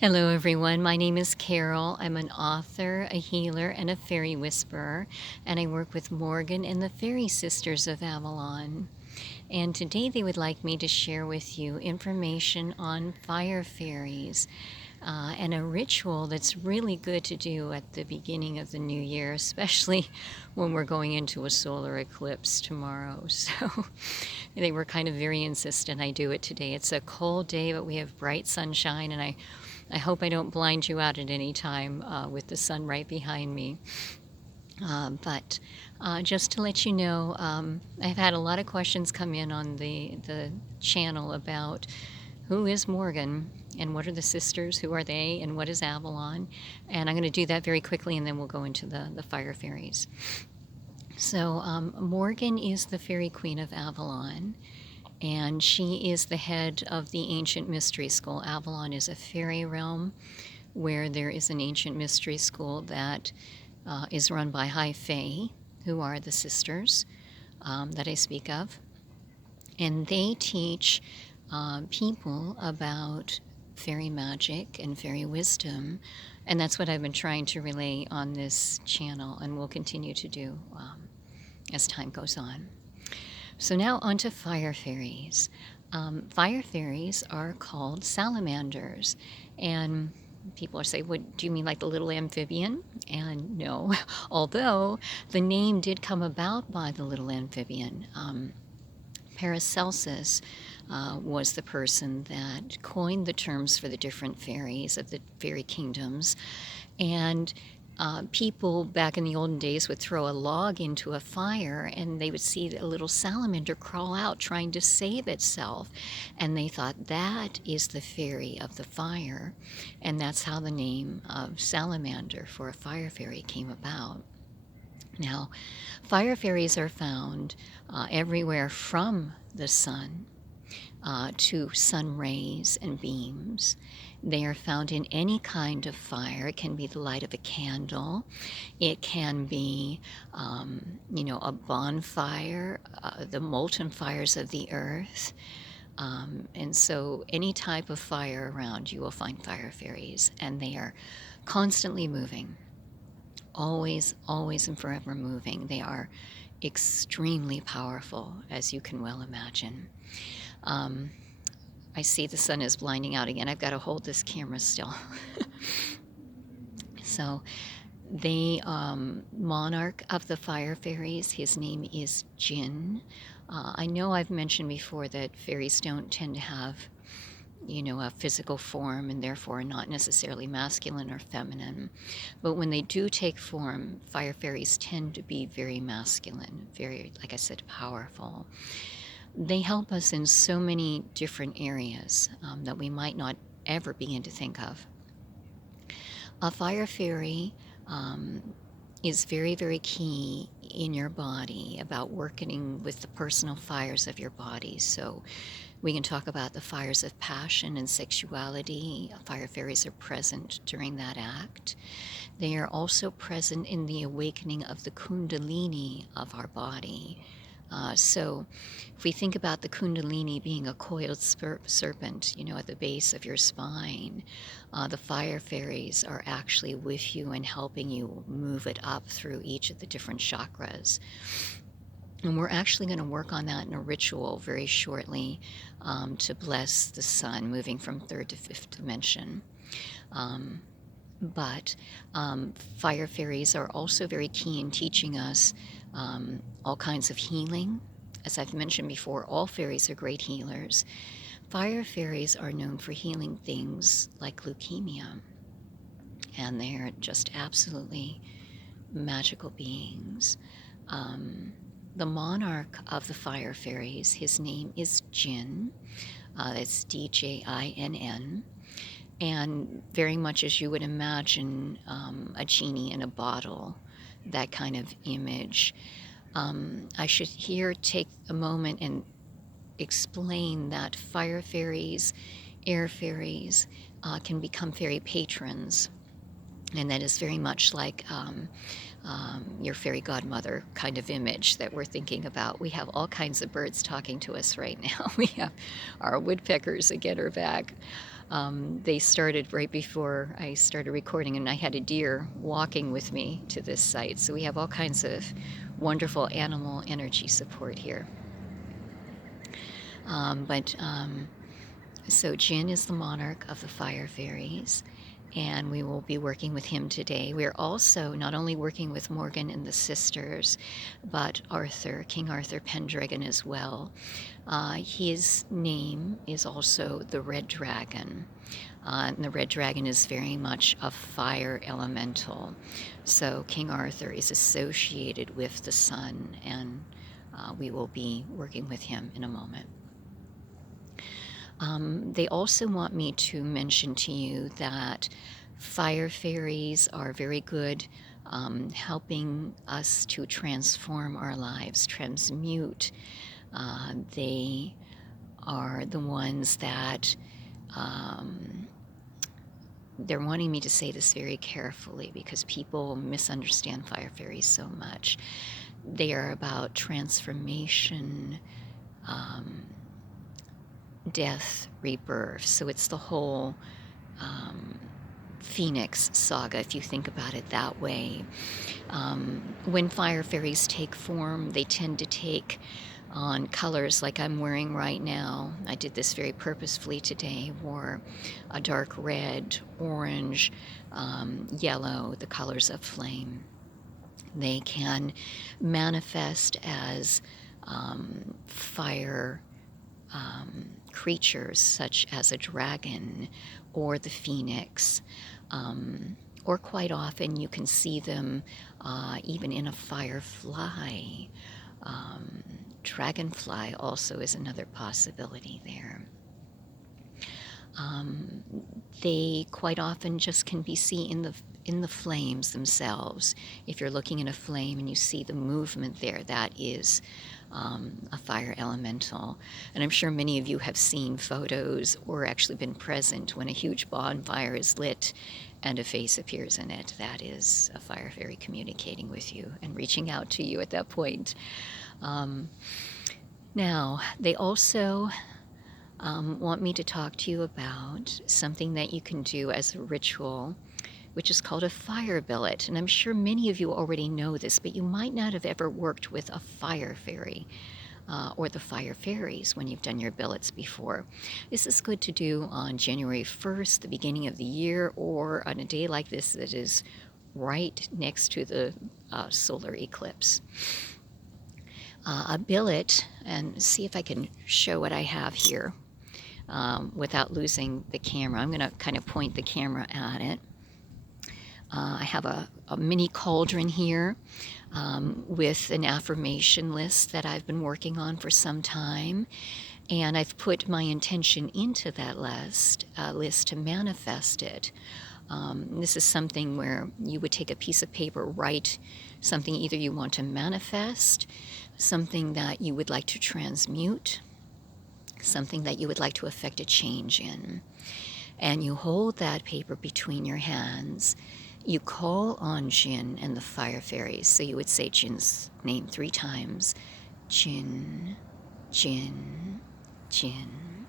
Hello, everyone. My name is Carol. I'm an author, a healer, and a fairy whisperer, and I work with Morgan and the Fairy Sisters of Avalon. And today they would like me to share with you information on fire fairies and a ritual that's really good to do at the beginning of the new year, especially when we're going into a solar eclipse tomorrow. So they were kind of very insistent I do it today. It's a cold day, but we have bright sunshine, and I hope I don't blind you out at any time with the sun right behind me. But just to let you know, I've had a lot of questions come in on the channel about who is Morgan and what are the sisters, who are they, and what is Avalon. And I'm going to do that very quickly, and then we'll go into the fire fairies. So Morgan is the fairy queen of Avalon, and she is the head of the ancient mystery school. Avalon is a fairy realm where there is an ancient mystery school that is run by High Fae, who are the sisters that I speak of. And they teach people about fairy magic and fairy wisdom. And that's what I've been trying to relay on this channel and will continue to do as time goes on. So now on to fire fairies. Fire fairies are called salamanders. And people are saying, what do you mean, like the little amphibian? And no, although the name did come about by the little amphibian. Paracelsus was the person that coined the terms for the different fairies of the fairy kingdoms. And people back in the olden days would throw a log into a fire and they would see a little salamander crawl out trying to save itself. And they thought that is the fairy of the fire. And that's how the name of salamander for a fire fairy came about. Now, fire fairies are found everywhere from the sun to sun rays and beams. They are found in any kind of fire. It can be the light of a candle. It can be, a bonfire, the molten fires of the earth. And so any type of fire around, you will find fire fairies, and they are constantly moving. Always, always and forever moving. They are extremely powerful, as you can well imagine. I see the sun is blinding out again. I've got to hold this camera still. So the monarch of the fire fairies, his name is Jinn. I know I've mentioned before that fairies don't tend to have a physical form and therefore not necessarily masculine or feminine. But when they do take form, fire fairies tend to be very masculine, very, like I said, powerful. They help us in so many different areas that we might not ever begin to think of. A fire fairy is very, very key in your body about working with the personal fires of your body. So we can talk about the fires of passion and sexuality. Fire fairies are present during that act. They are also present in the awakening of the Kundalini of our body. So if we think about the Kundalini being a coiled serpent, at the base of your spine, the fire fairies are actually with you and helping you move it up through each of the different chakras. And we're actually going to work on that in a ritual very shortly to bless the sun moving from third to fifth dimension. But fire fairies are also very key in teaching us all kinds of healing. As I've mentioned before, all fairies are great healers. Fire fairies are known for healing things like leukemia, and they're just absolutely magical beings. The monarch of the fire fairies, his name is Jinn. It's Djinn. And very much as you would imagine a genie in a bottle, that kind of image. I should here take a moment and explain that fire fairies, air fairies can become fairy patrons. And that is very much like your fairy godmother kind of image that we're thinking about. We have all kinds of birds talking to us right now. We have our woodpeckers again are back. They started right before I started recording, and I had a deer walking with me to this site. So we have all kinds of wonderful animal energy support here. So Jinn is the monarch of the Fire Fairies, and we will be working with him today. We're also not only working with Morgan and the sisters, but King Arthur Pendragon as well. His name is also the Red Dragon. And the Red Dragon is very much a fire elemental. So King Arthur is associated with the sun, and we will be working with him in a moment. They also want me to mention to you that fire fairies are very good helping us to transform our lives, transmute. They are the ones that they're wanting me to say this very carefully because people misunderstand fire fairies so much. They are about transformation, death, rebirth. So it's the whole Phoenix saga, if you think about it that way. When fire fairies take form, they tend to take on colors like I'm wearing right now. I did this very purposefully today. Wore a dark red, orange, yellow, the colors of flame. They can manifest as fire creatures such as a dragon or the phoenix, or quite often you can see them even in a firefly. Dragonfly also is another possibility there. They quite often just can be seen in the flames themselves. If you're looking in a flame and you see the movement there, that is a fire elemental. And I'm sure many of you have seen photos or actually been present when a huge bonfire is lit and a face appears in it. That is a fire fairy communicating with you and reaching out to you at that point. Now, they also want me to talk to you about something that you can do as a ritual, which is called a fire billet. And I'm sure many of you already know this, but you might not have ever worked with a fire fairy or the fire fairies when you've done your billets before. This is good to do on January 1st, the beginning of the year, or on a day like this that is right next to the solar eclipse. A billet, and see if I can show what I have here without losing the camera. I'm going to kind of point the camera at it. I have a mini cauldron here with an affirmation list that I've been working on for some time. And I've put my intention into that list to manifest it. This is something where you would take a piece of paper, write something either you want to manifest, something that you would like to transmute, something that you would like to affect a change in. And you hold that paper between your hands. You call on Jinn and the fire fairies. So you would say Jinn's name 3 times. Jinn, Jinn, Jinn.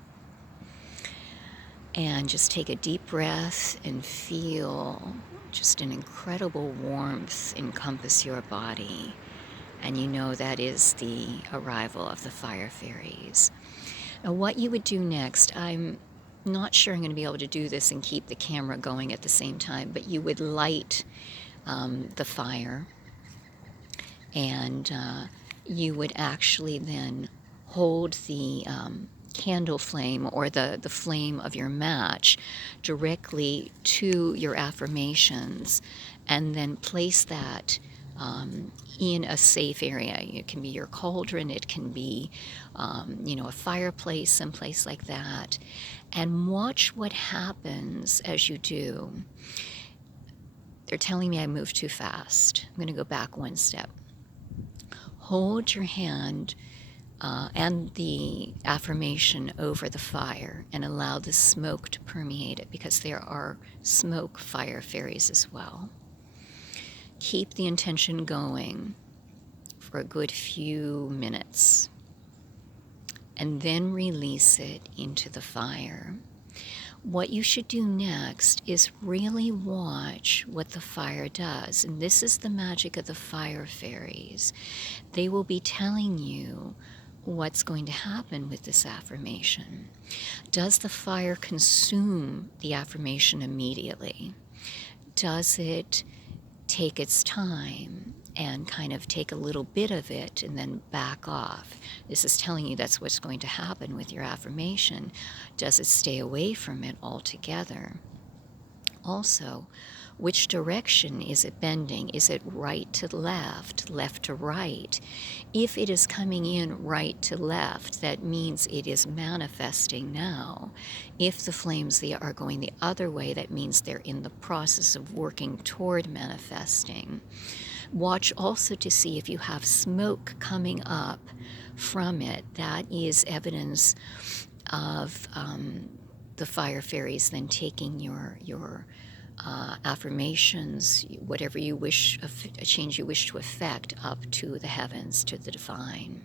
And just take a deep breath and feel just an incredible warmth encompass your body. And you know that is the arrival of the fire fairies. Now, what you would do next, I'm not sure I'm going to be able to do this and keep the camera going at the same time, but you would light the fire, and you would actually then hold the candle flame or the flame of your match directly to your affirmations, and then place that in a safe area. It can be your cauldron, it can be a fireplace, someplace like that. And watch what happens as you do. They're telling me I move too fast. I'm going to go back one step. Hold your hand and the affirmation over the fire and allow the smoke to permeate it, because there are smoke fire fairies as well. Keep the intention going for a good few minutes, and then release it into the fire. What you should do next is really watch what the fire does. And this is the magic of the fire fairies. They will be telling you what's going to happen with this affirmation. Does the fire consume the affirmation immediately? Does it take its time and kind of take a little bit of it and then back off? This is telling you that's what's going to happen with your affirmation. Does it stay away from it altogether? Also, which direction is it bending? Is it right to left, left to right? If it is coming in right to left, that means it is manifesting now. If the flames are going the other way, that means they're in the process of working toward manifesting. Watch also to see if you have smoke coming up from it. That is evidence of the fire fairies then taking your affirmations, whatever you wish, a change you wish to effect, up to the heavens, to the divine.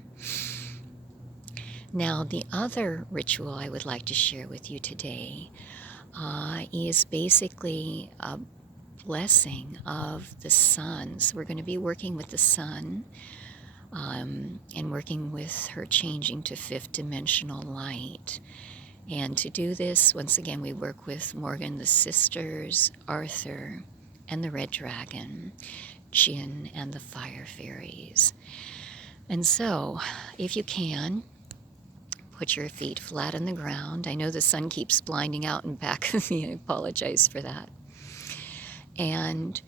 Now, the other ritual I would like to share with you today is basically a blessing of the sun. So we're going to be working with the sun and working with her changing to fifth dimensional light. And to do this, once again, we work with Morgan, the sisters, Arthur, and the red dragon, Jinn, and the fire fairies. And so, if you can, put your feet flat on the ground. I know the sun keeps blinding out in back of me. I apologize for that. And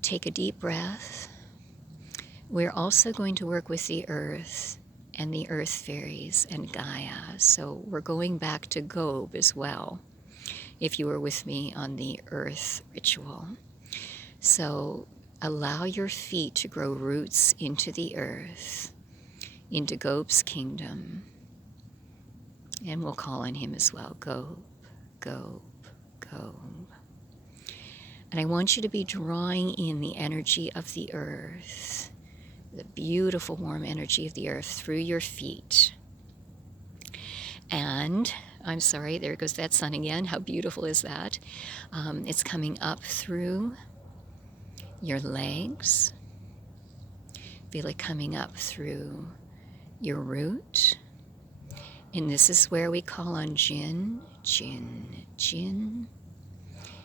take a deep breath. We're also going to work with the earth and the earth fairies and Gaia. So we're going back to Gob as well, if you were with me on the earth ritual. So allow your feet to grow roots into the earth, into Gob's kingdom. And we'll call on him as well. Gob, Gob, Gob. And I want you to be drawing in the energy of the earth, the beautiful warm energy of the earth through your feet. And I'm sorry, there goes that sun again. How beautiful is that? It's coming up through your legs. Feel it coming up through your root. And this is where we call on Jinn, Jinn, Jinn.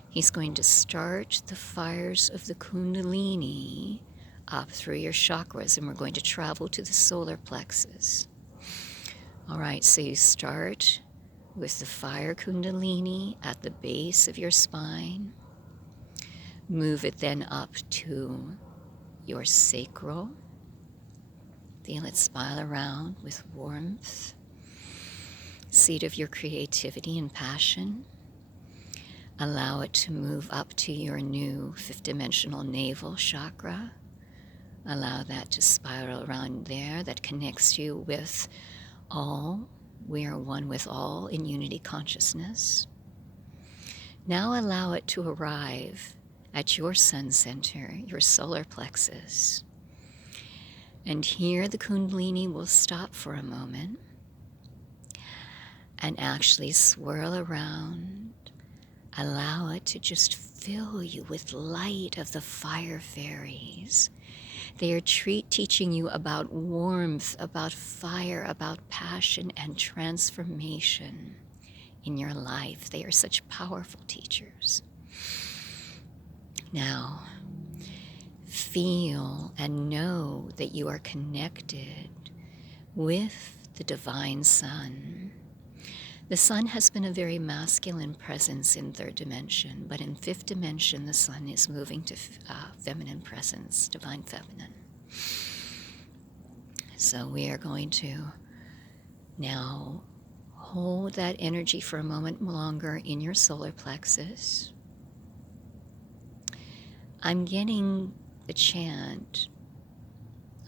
He's going to start the fires of the Kundalini up through your chakras, and we're going to travel to the solar plexus. All right, so you start with the fire Kundalini at the base of your spine. Move it then up to your sacral. Feel it spiral around with warmth, seat of your creativity and passion. Allow it to move up to your new fifth dimensional navel chakra. Allow that to spiral around there. That connects you with all. We are one with all in unity consciousness. Now allow it to arrive at your sun center, your solar plexus. And here the Kundalini will stop for a moment and actually swirl around. Allow it to just fill you with light of the fire fairies. They are teaching you about warmth, about fire, about passion and transformation in your life. They are such powerful teachers. Now, feel and know that you are connected with the divine sun. The sun has been a very masculine presence in third dimension, but in fifth dimension, the sun is moving to feminine presence, divine feminine. So we are going to now hold that energy for a moment longer in your solar plexus. I'm getting the chant,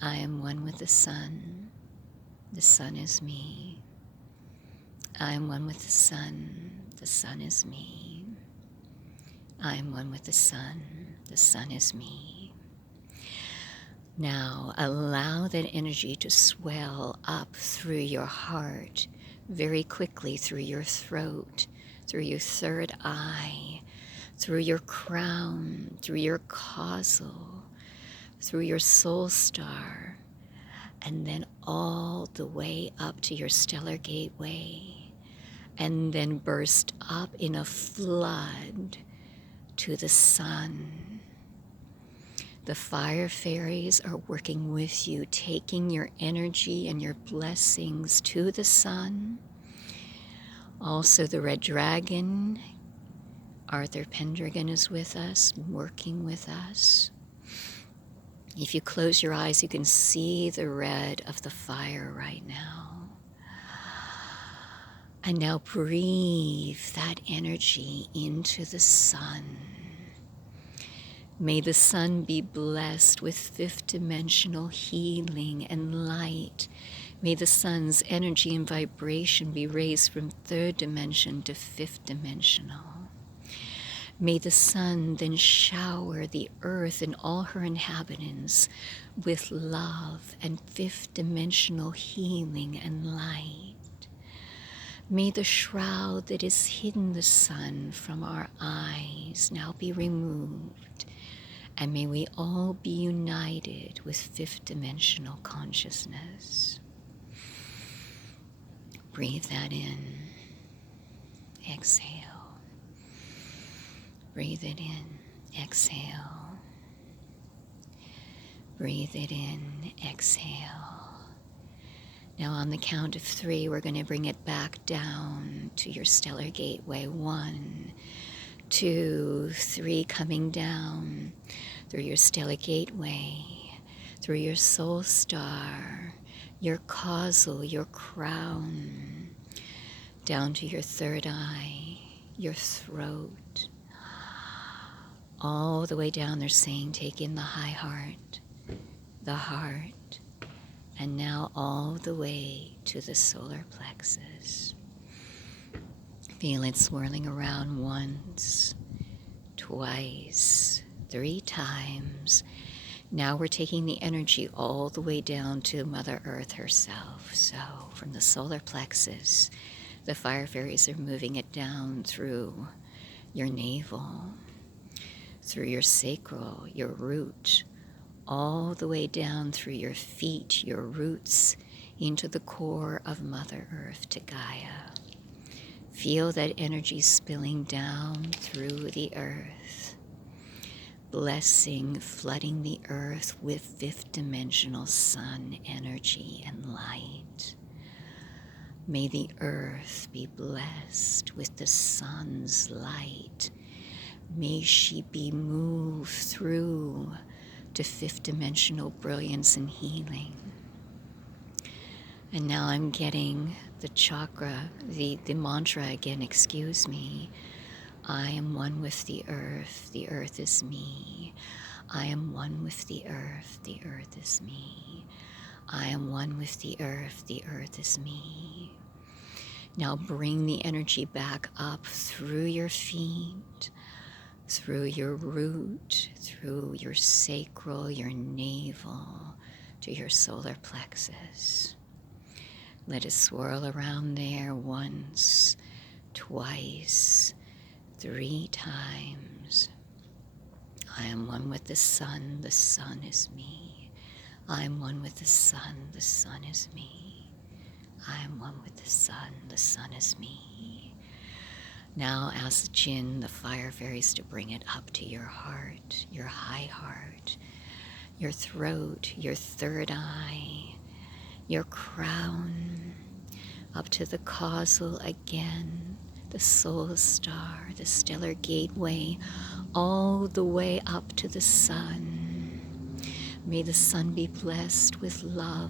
I am one with the sun is me. I am one with the sun is me. I am one with the sun is me. Now allow that energy to swell up through your heart, very quickly through your throat, through your third eye, through your crown, through your causal, through your soul star, and then all the way up to your stellar gateway, and then burst up in a flood to the sun. The fire fairies are working with you, taking your energy and your blessings to the sun. Also, the red dragon, Arthur Pendragon, is with us, working with us. If you close your eyes, you can see the red of the fire right now. And now breathe that energy into the sun. May the sun be blessed with fifth dimensional healing and light. May the sun's energy and vibration be raised from third dimension to fifth dimensional. May the sun then shower the earth and all her inhabitants with love and fifth dimensional healing and light. May the shroud that has hidden the sun from our eyes now be removed, and may we all be united with fifth dimensional consciousness. Breathe that in. Exhale. Breathe it in, exhale. Breathe it in, exhale. Now on the count of 3, we're going to bring it back down to your stellar gateway. 1, 2, 3, coming down through your stellar gateway, through your soul star, your causal, your crown, down to your third eye, your throat. All the way down, they're saying, take in the high heart, and now all the way to the solar plexus. Feel it swirling around once, twice, 3 times. Now we're taking the energy all the way down to Mother Earth herself. So from the solar plexus, the fire fairies are moving it down through your navel, through your sacral, your root, all the way down through your feet, your roots, into the core of Mother Earth to Gaia. Feel that energy spilling down through the earth, blessing, flooding the earth with fifth dimensional sun energy and light. May the earth be blessed with the sun's light. May she be moved through to fifth dimensional brilliance and healing. And now I'm getting the chakra, the mantra again, excuse me. I am one with the earth is me. I am one with the earth is me. I am one with the earth is me. Now bring the energy back up through your feet, through your root, through your sacral, your navel, to your solar plexus. Let it swirl around there once, twice, 3 times. I am one with the sun is me. I am one with the sun is me. I am one with the sun is me. Now ask the Jinn, the fire fairies, to bring it up to your heart, your high heart, your throat, your third eye, your crown, up to the causal again, the soul star, the stellar gateway, all the way up to the sun. May the sun be blessed with love,